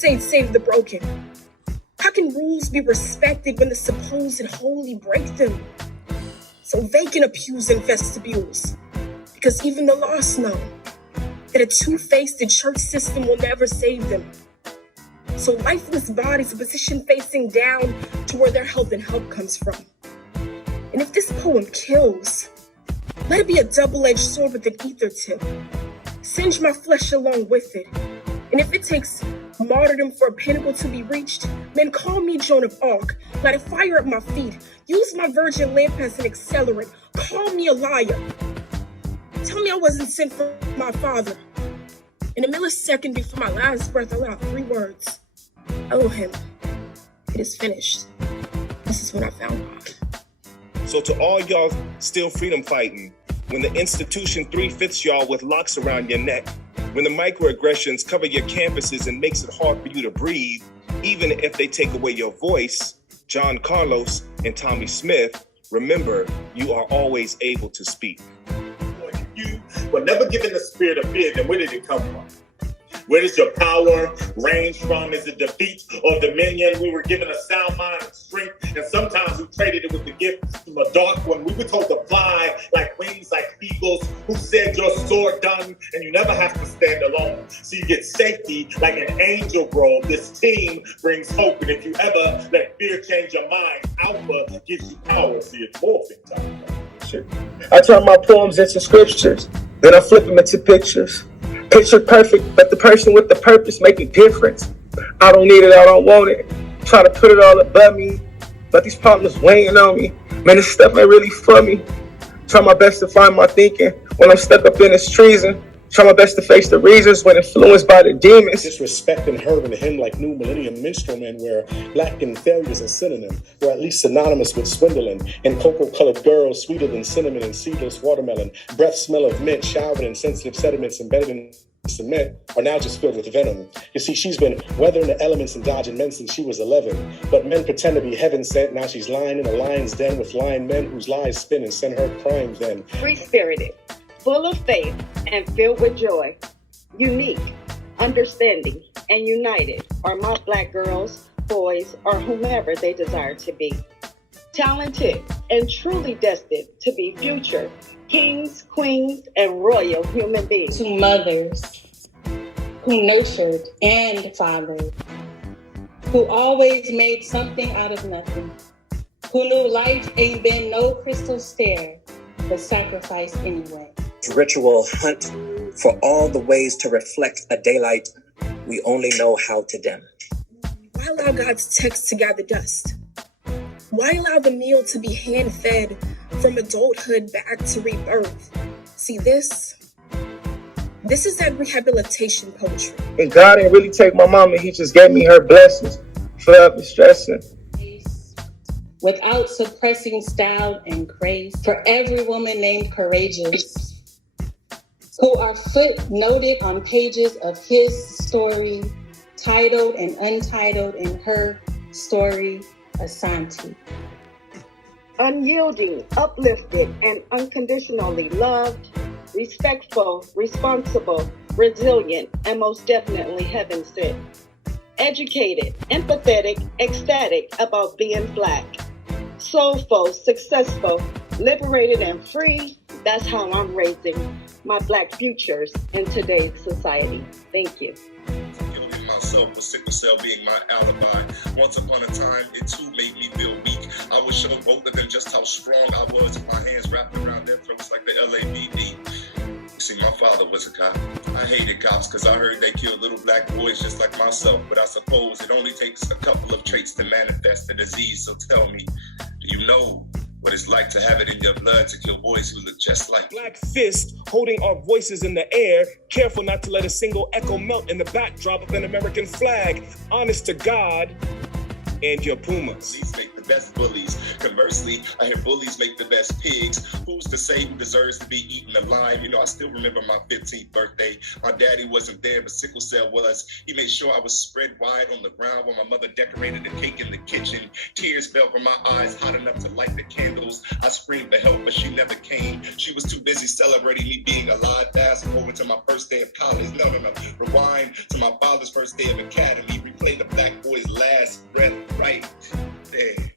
crusade save the broken? How can rules be respected when the supposed holy break them? So vacant a pews in vestibules, because even the lost know that a two-faced church system will never save them. So lifeless bodies are positioned facing down to where their health and help comes from. And if this poem kills, let it be a double-edged sword with an ether tip. Singe my flesh along with it. And if it takes martyrdom for a pinnacle to be reached, then call me Joan of Arc. Light a fire at my feet. Use my virgin lamp as an accelerant. Call me a liar. Tell me I wasn't sent from my father. In a millisecond before my last breath, I let out 3 words. Elohim, it is finished. This is when I found God. So to all y'all still freedom fighting, when the institution 3/5 y'all with locks around your neck, when the microaggressions cover your campuses and makes it hard for you to breathe, even if they take away your voice, John Carlos and Tommy Smith, remember, you are always able to speak. You were never given the spirit of fear, then where did it come from? Where does your power range from? Is it defeat or dominion? We were given a sound mind and strength, and sometimes we traded it with the gift from a dark one. We were told to fly like wings, like eagles. Who said your sword done, and you never have to stand alone. So you get safety like an angel grove. This team brings hope, and if you ever let fear change your mind, Alpha gives you power. See, it's morphing time. I turn my poems into scriptures, then I flip them into pictures. Picture perfect, but the person with the purpose make a difference. I don't need it, I don't want it. Try to put it all above me, but these problems weighing on me. Man, this stuff ain't really for me. Try my best to find my thinking when I'm stuck up in this treason. Try my best to face the reasons when influenced by the demons. Disrespecting her and him like new millennium minstrel men, where lack and failure is a synonym. We're at least synonymous with swindling. And cocoa-colored girls sweeter than cinnamon and seedless watermelon. Breath smell of mint, showered in sensitive sediments embedded in cement, are now just filled with venom. You see, she's been weathering the elements and dodging men since she was 11. But men pretend to be heaven sent. Now she's lying in a lion's den with lying men whose lies spin and send her crying then. Free-spirited, full of faith, and filled with joy. Unique, understanding, and united are my Black girls, boys, or whomever they desire to be. Talented and truly destined to be future kings, queens, and royal human beings. To mothers who nurtured and fathered, who always made something out of nothing, who knew life ain't been no crystal stair, but sacrifice anyway. Ritual hunt for all the ways to reflect a daylight we only know how to dim. Why allow God's text to gather dust? Why allow the meal to be hand-fed from adulthood back to rebirth? See, this is that rehabilitation poetry. And God didn't really take my mama, he just gave me her blessings. Forever stressing. Without suppressing style and grace, for every woman named courageous, who are footnoted on pages of his story, titled and untitled in her story, Asante. Unyielding, uplifted, and unconditionally loved, respectful, responsible, resilient, and most definitely heaven sent. Educated, empathetic, ecstatic about being Black. Soulful, successful, liberated, and free. That's how I'm raising my Black futures in today's society. Thank you. Killing myself with sickle cell being my alibi. Once upon a time, it too made me feel weak. I would show both of them just how strong I was with my hands wrapped around their throats like the LAPD. See, my father was a cop. I hated cops because I heard they killed little Black boys just like myself. But I suppose it only takes a couple of traits to manifest the disease. So tell me, do you know what it's like to have it in your blood to kill boys who look just like Black fist holding our voices in the air, careful not to let a single echo melt in the backdrop of an American flag. Honest to God and your Pumas. These make the best bullies. Conversely, I hear bullies make the best pigs. Who's to say who deserves to be eaten alive? You know, I still remember my 15th birthday. My daddy wasn't there, but sickle cell was. He made sure I was spread wide on the ground while my mother decorated the cake in the kitchen. Tears fell from my eyes, hot enough to light the candles. I screamed for help, but she never came. She was too busy celebrating me being alive. Fast forward to my first day of college. No. Rewind to my father's first day of academy. right there.